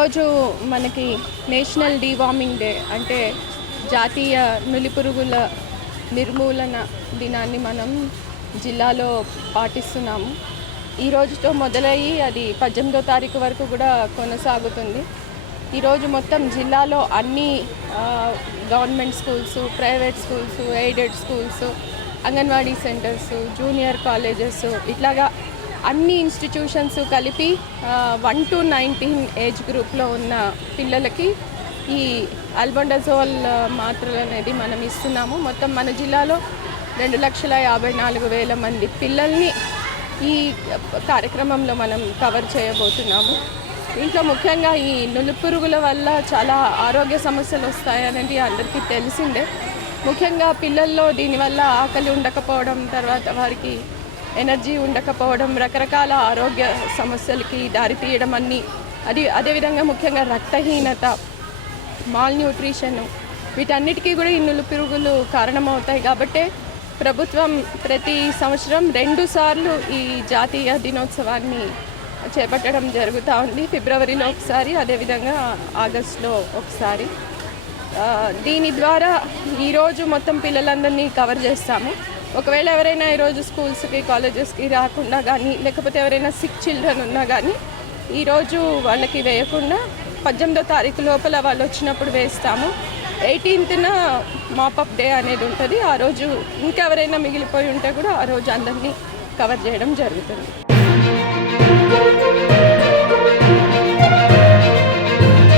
ఈరోజు మనకి national deworming day, అంటే జాతీయ నులిపురుగుల నిర్మూలన దినాన్ని మనం జిల్లాలో పాటిస్తున్నాము. ఈ రోజుతో మొదలయ్యి అది 18వ తారీఖు వరకు కూడా కొనసాగుతుంది. ఈరోజు మొత్తం జిల్లాలో అన్ని government schools, private schools, aided schools, anganwadi centres, junior colleges, ఇట్లాగా అన్ని ఇన్స్టిట్యూషన్స్ కలిపి 1 to 19 ఏజ్ గ్రూప్లో ఉన్న పిల్లలకి ఈ ఆల్బెండజోల్ మాత్రలు అనేది మనం ఇస్తున్నాము. మొత్తం మన జిల్లాలో 2,54,000 మంది పిల్లల్ని ఈ కార్యక్రమంలో మనం కవర్ చేయబోతున్నాము. దీంట్లో ముఖ్యంగా ఈ నులిపురుగుల వల్ల చాలా ఆరోగ్య సమస్యలు వస్తాయనేది అందరికీ తెలిసిందే. ముఖ్యంగా పిల్లల్లో దీనివల్ల ఆకలి ఉండకపోవడం, తర్వాత వారికి ఎనర్జీ ఉండకపోవడం, రకరకాల ఆరోగ్య సమస్యలకి దారితీయడం అదేవిధంగా ముఖ్యంగా రక్తహీనత, మాల్ న్యూట్రిషన్, వీటన్నిటికీ కూడా ఈ నులిపురుగులు కారణమవుతాయి. కాబట్టి ప్రభుత్వం ప్రతి సంవత్సరం 2 సార్లు ఈ జాతీయ దినోత్సవాన్ని చేపట్టడం జరుగుతూ ఉంది. ఫిబ్రవరిలో ఒకసారి, అదేవిధంగా ఆగస్టులో ఒకసారి. దీని ద్వారా ఈరోజు మొత్తం పిల్లలందరినీ కవర్ చేస్తాము. ఒకవేళ ఎవరైనా ఈరోజు స్కూల్స్కి, కాలేజెస్కి రాకుండా కానీ, లేకపోతే ఎవరైనా సిక్ చిల్డ్రన్ ఉన్నా కానీ ఈరోజు వాళ్ళకి వేయకుండా 18వ తారీఖు లోపల వాళ్ళు వచ్చినప్పుడు వేస్తాము. 18న మాపప్ డే అనేది ఉంటుంది. ఆ రోజు ఇంకెవరైనా మిగిలిపోయి ఉంటే కూడా ఆ రోజు అందరినీ కవర్ చేయడం జరుగుతుంది.